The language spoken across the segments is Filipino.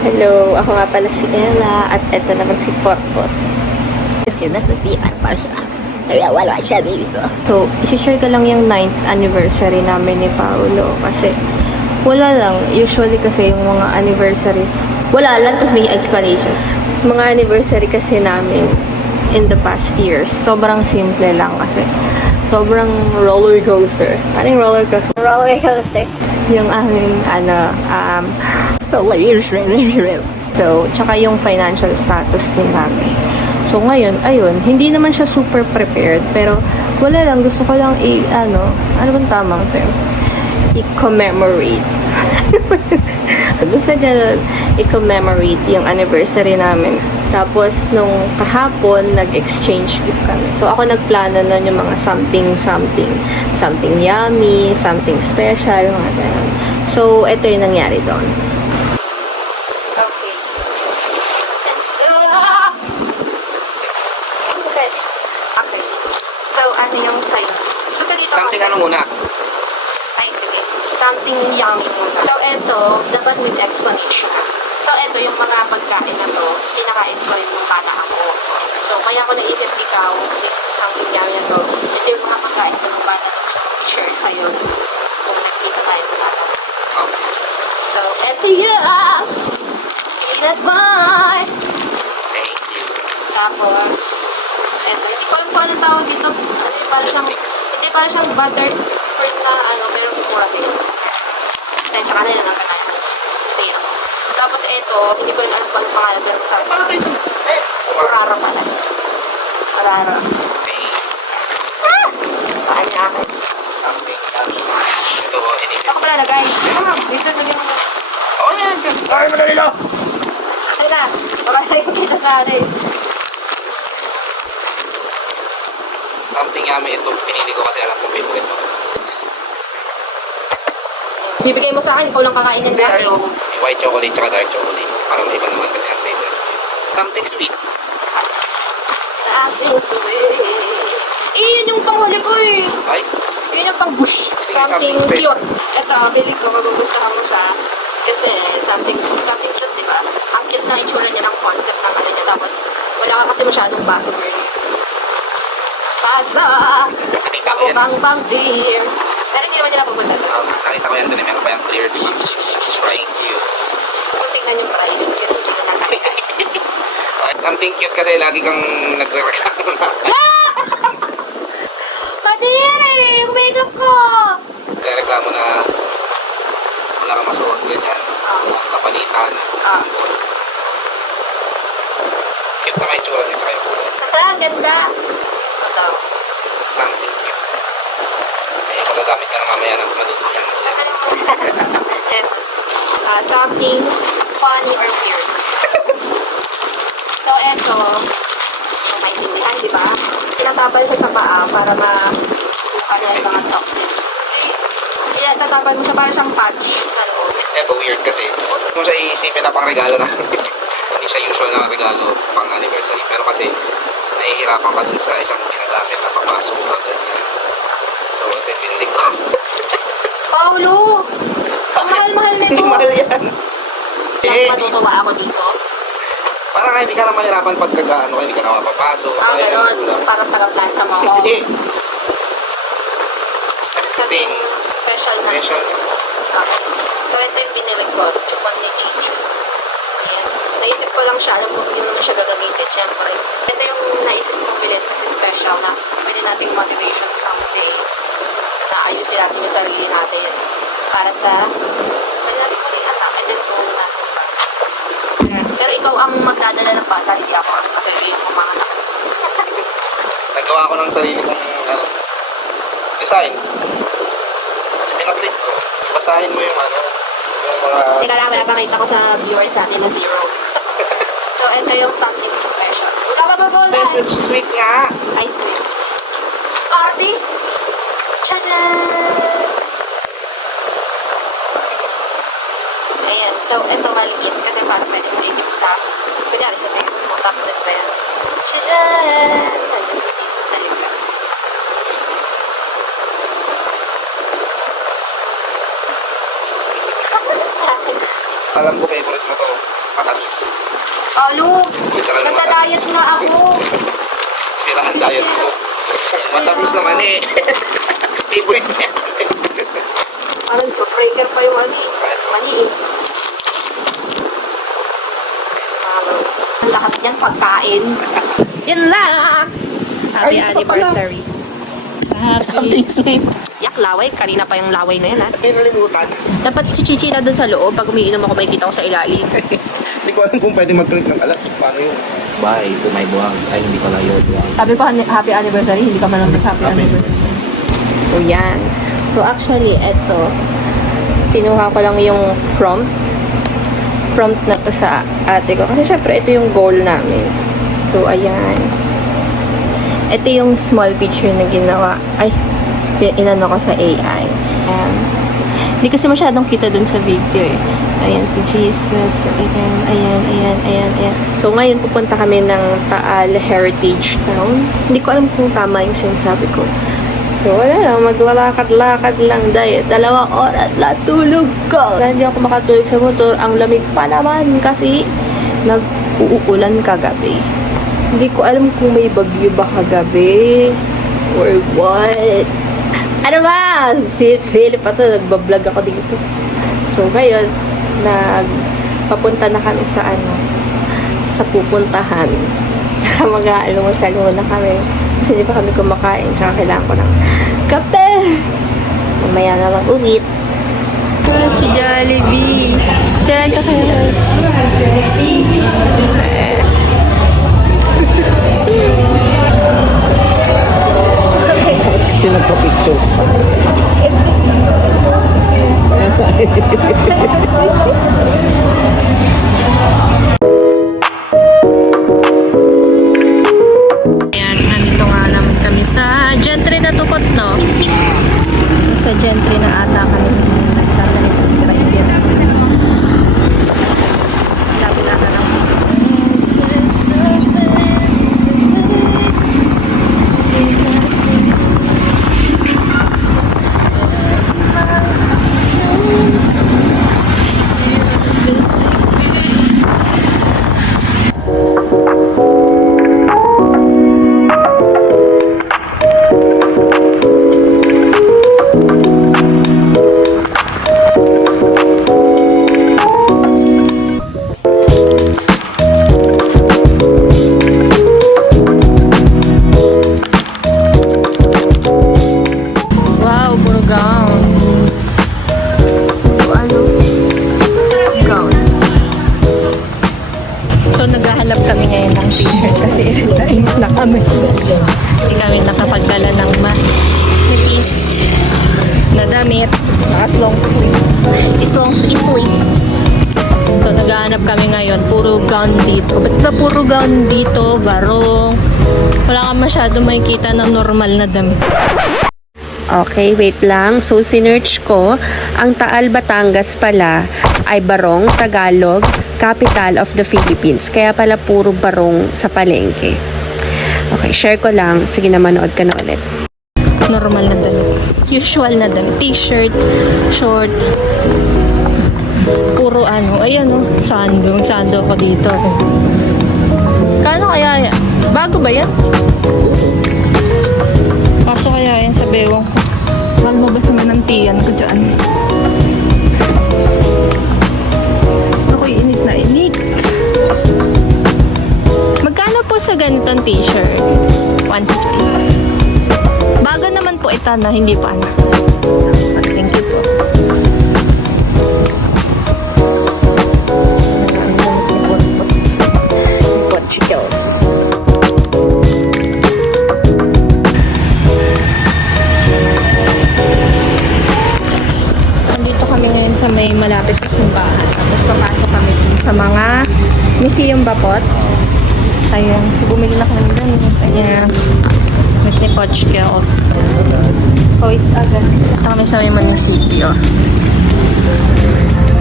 Hello, ako nga pala si Ella at eto naman si Potpot. Kasi nasa CR pa siya. Kaya wala siya dito. So, isi-share ko lang yung 9th anniversary namin ni Paolo kasi wala lang. Usually kasi yung mga anniversary, wala lang, tapos may explanation. Mga anniversary kasi namin in the past years, sobrang simple lang kasi sobrang roller coaster. Anong roller coaster? Roller coaster. Yung aming, so, tsaka yung financial status din namin. So, ngayon, ayun, hindi naman siya super prepared, pero wala lang, gusto ko lang ano bang tamang term? I-commemorate. Gusto niya i-commemorate yung anniversary namin. Tapos, nung kahapon, nag-exchange gift kami. So, ako nagplano nun yung mga something yummy, something special, mga ganun. So, ito yung nangyari doon. Okay. Okay. So, ano yung sa'yo? So, dito Something ano muna? Ay, sige. Something yummy muna. So, ito, dapat may explanation. So, ito yung mga pagkain na to, kinakain ko rin nung bata ako. So, kaya ko naisip ikaw, something yummy na to, ito yung mga pagkain ko nung bata ako, share sa'yo kung nagkita tayo ng bata. So, ito yun! Peanut bar! Thank you. Tapos, ito, hindi ko alam kung anong tawag dito. Hindi para siyang buttered fruit na pero mura din. Tensya ka na yun, potato. Tapos ito, hindi ko rin alam kung anong pangalan, pero masarap. Marara pala. Marara. Thanks. Kain niya akin. Something yummy. Ito, inisip. Ako pala lagay. Dito na din ako. Oh, yan. Ay, madali lang. Ay na, pakalay ko kita sa akin. Something yummy ito. Pinili ko kasi alam ko favorite mo. Bibigay mo sa akin, ikaw lang kakain ng dati. May white chocolate tsaka dark chocolate. Parang may iba naman kasi ang favorite. Something sweet. Something sweet. Yun yung panghuli ko eh. Ay, Yun yung pang bush. Something something sweet. cute. Ito, bili ko, magugustuhan mo siya. Kasi something cute, di ba? Ang cute na itsura niya ng concept ng ano niya. Tapos, wala ka kasi masyadong baso girl. Basa! nakita ko yan. Mukhang vampire. Pero hindi naman nila pupunta doon. Nakita ko yan dun eh. Meron pa yung clear beach. It's frying cute. Kung tingnan yung price, kasi hindi na natin. Something cute kasi lagi kang nagre-reklamo na. Kadiri! Yung makeup ko! Nagre-reklamo na wala kang masuot. Ganyan. Kapalitan. Cute na may tsura din sa kayo. Ganda! Ito. Something cute. Ay, magagamit ka na mamaya ng matutunan. Something funny or weird. So, eto, kung maintindihan, di ba? Tinatapal siya sa paa para ma-buka na yung mga toxins. Kaya tatapal mo siya para siyang patch sa loob. Eto, weird kasi. Kung siya iisipin na pang regalo na. Hindi siya usual na regalo pang anniversary. Pero kasi, nahihirapan ka dun sa isang ginagamit na papasok ka ganyan. So, pinili ko. Paulo! Ang mahal-mahal na ito. Hindi mahal yan. Matutuwa ako dito. Parang hindi ka na mahirapan pag hindi ka na mapapasok. Ganon. Parang taga-plancha mo ako. Hindi. Sabihin, special na. Special. Okay. So, ito yung binili ko. Chupon ni Chicho. Ayan. Naisip ko lang siya. Alam mo, hindi naman siya gagamitin. Siyempre. Ito yung naisip ko bilhin kasi special na pwede nating motivation someday. Na ayusin natin yung sarili natin. Para sa nangyari ko rin attack and then goal natin. Pero ikaw ang magdadala ng bata, hindi ako. Kasi yung mga anak. Nagawa ko ng sarili kong design. Tapos pinaprint ko. Basahin mo yung yung mga... Teka lang, wala pakita ko sa viewers natin na 0. So, ito yung something special. Huwag ka magugulan! Sweet nga! Ay, sweet. Party! Tchajan! Ayan. So, ito maliit kasi parang pwede mo i-mix sa kunyari sa tingin mo. Tapos ito yan. Tchajan! Sa libra. Alam ko favorite mo to. Matamis. Alo, Literal na nagda-diet nga ako. Sira ang diet ko. Matamis naman eh. Favorite niya. Parang breaker pa yung mani eh. Ang lahat niyan pagkain. Yan lang! Happy Ay, ito pala. anniversary. Something sweet. Yak, laway. Kanina pa yung laway na yan, ha? Ay, nalimutan. Dapat si Chichi na doon sa loob. Pag umiinom ako, makikita ko sa ilalim. Hindi ko alam kung pwede mag-drink ng alak. Paano yun? Bye to my buwang. Ay, hindi pala yun. Buwang. Sabi ko, happy anniversary. Hindi ka man lang happy anniversary. So, yan. So, actually, eto. Kinuha ko lang yung prompt na to sa ate ko. Kasi syempre, ito yung goal namin. So, ayan. Ito yung small picture na ginawa. Ay, inano ko sa AI. Hindi kasi masyadong kita dun sa video eh. Ayan, si Jesus. So, ayan. So, ngayon pupunta kami ng Taal Heritage Town. Hindi ko alam kung tama yung sinasabi ko. So, wala lang. Maglalakad-lakad lang dahil 2 oras na tulog ko. Kaya hindi ako makatulog sa motor. Ang lamig pa naman kasi nag-uulan kagabi. Hindi ko alam kung may bagyo ba kagabi or what. Ano ba? Silip-silip pa to. Nagbablog ako dito. So, ngayon, papunta na kami sa sa pupuntahan. Tsaka mag-aalmusal muna kami. Kasi hindi pa kami kumakain. Tsaka kailangan ko ng kape. Mamaya na lang ulit. Si Jollibee. Diyan ka kayo. Sino po picture? Ayan, nandito nga naman kami sa Gentry na tukot, no? Sa Gentry na ata kami nagtatanim ng tribe. Labi na ng wow, puro gown. Puro gown. So, naghahanap kami ngayon ng t-shirt kasi init na kami. Hindi kami nakapagdala ng manipis na damit. Long sleeves. Long sleeves. So, naghahanap kami ngayon. Puro gown dito. Ba't ba puro gown dito? Barong. Wala ka masyado makikita ng normal na damit. Okay, wait lang. So, sinearch ko, ang Taal, Batangas pala ay Barong, Tagalog, capital of the Philippines. Kaya pala puro barong sa palengke. Okay, share ko lang. Sige na, manood ka na ulit. Normal na damit. Usual na damit. T-shirt, short. Puro ayan sando. Sando ko dito. Kano kaya yan? Bago ba yan? Kaso kaya yan sa bewang ko. Mahal mo ba naman ang tiyan ko dyan? Ako'y init na init. Magkano po sa ganitong t-shirt? 150. Bago naman po ito na hindi pa anak. Thank you po. Nandito kami ngayon sa may malapit sa simbahan. Tapos papasok kami sa mga museum bapot. Ayun. So, bumili na kami doon. Ayan. Ni Poch Girls. Toys agad. Ito kami sa may munisipyo.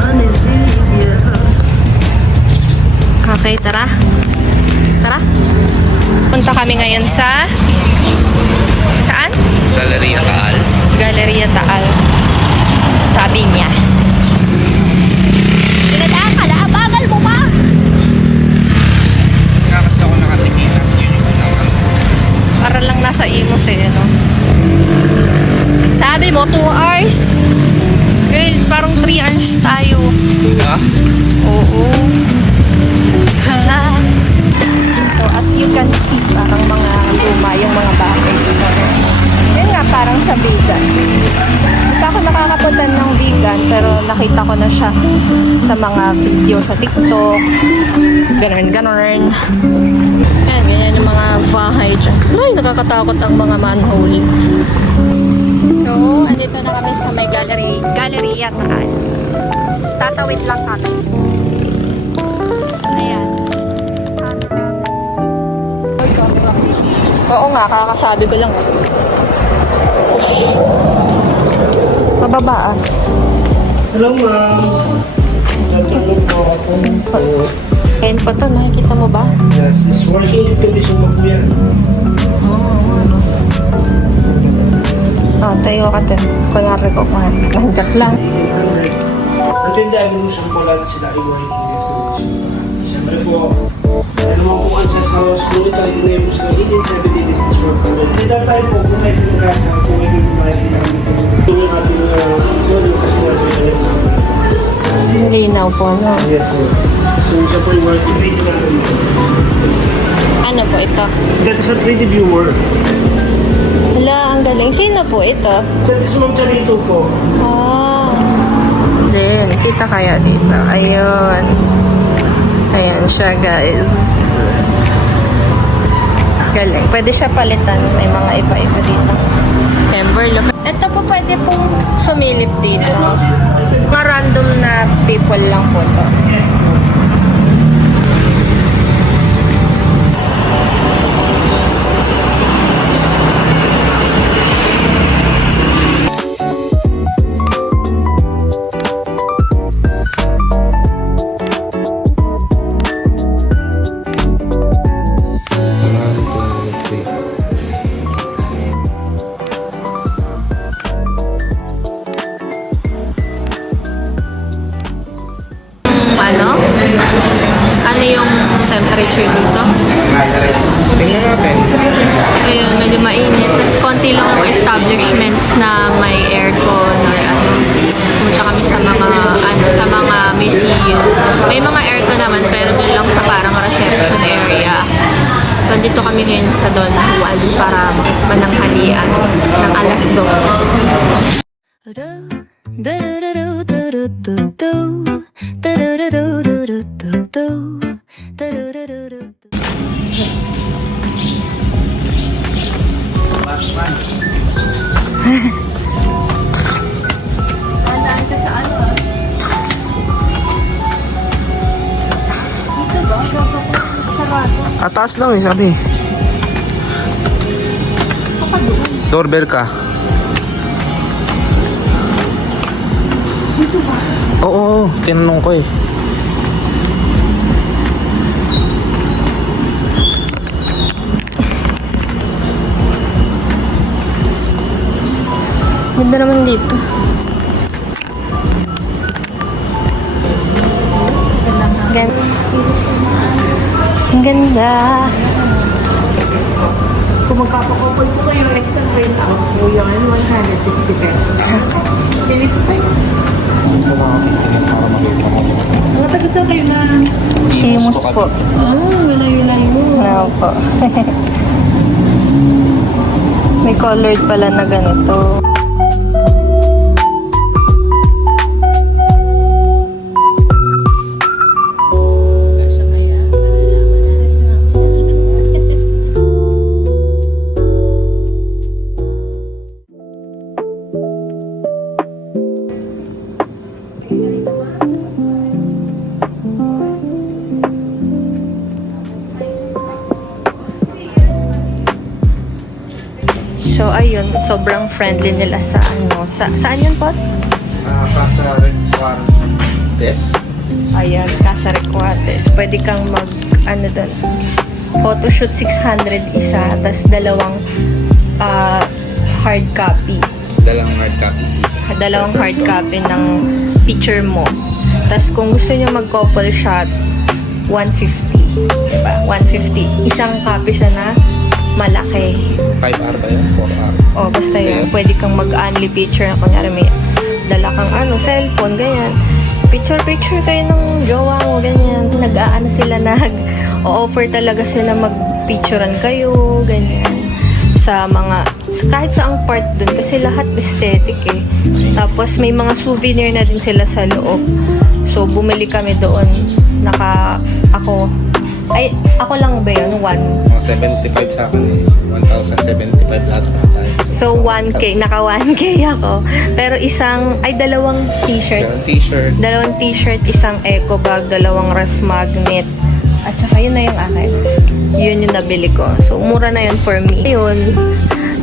Munisipyo. Okay, tara. Tara. Punta kami ngayon sa... Saan? Galleria Taal. Galleria Taal. Sabi niya. Pinadaan ka na, bagal mo pa! nakita ko na siya sa mga video sa TikTok. Ganun. Ayan, ganyan yung mga bahay dyan. Ay, nakakatakot ang mga manhole. So, andito na kami sa may galleria taan. Tatawid lang kami. Ayan. Oo nga, kakasabi ko lang. Pababaan. Hello, ma'am. Nagtanong po ako. Ayan po to, nakikita mo ba? Yes, it's working condition mo po yan. Oh, tayo ka din. Kunwari ko, nandiyak lang. 1800. Until the evolution po lahat sila ay working condition. Siyempre po, ano mga po ang sa house, monitoring enables na within 70 days is work on it. At that time po, kung may pinagkasa, kung may pinagkasa kami dito, yung ating yung customer po yung Linaw po, no? Yes, sir. So, siya po yung working radio na rin. Ano po ito? That is a 3D viewer. Hala, ang galing. Sino po ito? That is Ma'am Charito po. Ah. Then, kita kaya dito. Ayun. Ayan siya, guys. Galing. Pwede siya palitan. May mga iba-iba dito. Ember, look. Ito po pwede pong sumilip dito. Mga random na people lang po to. Ano yung temperature dito? Tingnan natin. Ayun, medyo mainit. Tapos konti lang yung establishments na may aircon or ano. Pumunta kami sa mga museum. May mga aircon naman pero dun lang sa parang reception area. So, dito kami ngayon sa Don Juan para mananghalian ng alas 2. Dadaan ka sa ano? Dito ba? Sarado. Atas lang eh, sabi. Doorbell ka. Dito ba? Oo, tinanong ko eh. Ganda naman dito. Ganda. Ang ganda. Kung magpapakopol po kayo, extra rate out po yun, 150 pesos. Pili po kayo. Mga taga-saan kayo na? Imus po. Malayo-layo. Ano po. May colored pala na ganito. So, ayun, sobrang friendly nila sa ano. Saan yun po? Casa Recuartes. Ayan, Casa Recuartes. Pwede kang doon, photoshoot 600 isa, tas dalawang hard copy. Dalawang hard copy. Dalawang hard copy ng picture mo. Tas kung gusto niyo mag-couple shot, 150. Diba? 150. Isang copy siya na malaki. 5R ba yun? 4R? O, basta yun. Pwede kang mag-unli picture na kunyari may dala kang cellphone, ganyan. Picture kayo ng jowa mo, ganyan. Nag-offer talaga sila mag-picturean kayo, ganyan. sa mga, kahit sa ang part dun, kasi lahat aesthetic eh. Tapos may mga souvenir na din sila sa loob. So, bumili kami doon. Ako lang ba yun? Mga 75 sa akin eh. 1,075 lahat na tayo. So, 1K. Naka 1K ako. Pero dalawang t-shirt. Dalawang t-shirt. Isang eco bag, dalawang ref magnet. At saka yun na yung akin. Yun yung nabili ko. So, mura na yun for me. Yun,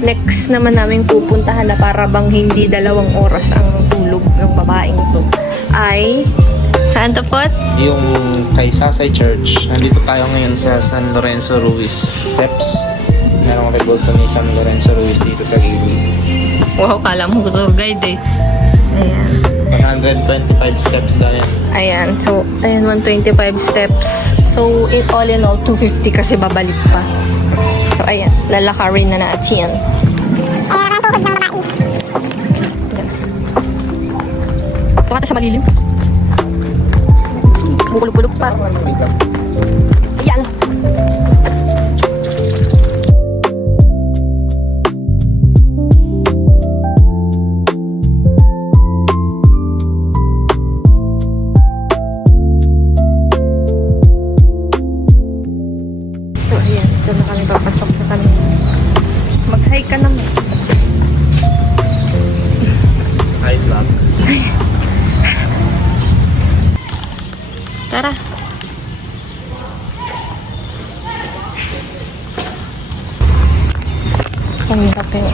next naman namin pupuntahan na para bang hindi 2 oras ang tulog ng babaeng to ay saan to, Pot? Yung kay Sasay Church. Nandito tayo ngayon sa San Lorenzo Ruiz Steps. Merong rebulto ni San Lorenzo Ruiz dito sa gilid. Wow, kala mo tour guide eh. Ayan. 125 steps tayo. Ayan. So, ayan, 125 steps. So, all in all, 250 kasi babalik pa. So, ayan. Lalakarin na natin. Ayan, ang tuhod ng babae. Tumata sa malilim. Bubulog-bulog pa. Ayan. So, ayan. Ito na kami. Papasok na kami. Mag-hi ka naman. Side vlog. Tara. Pangirap yung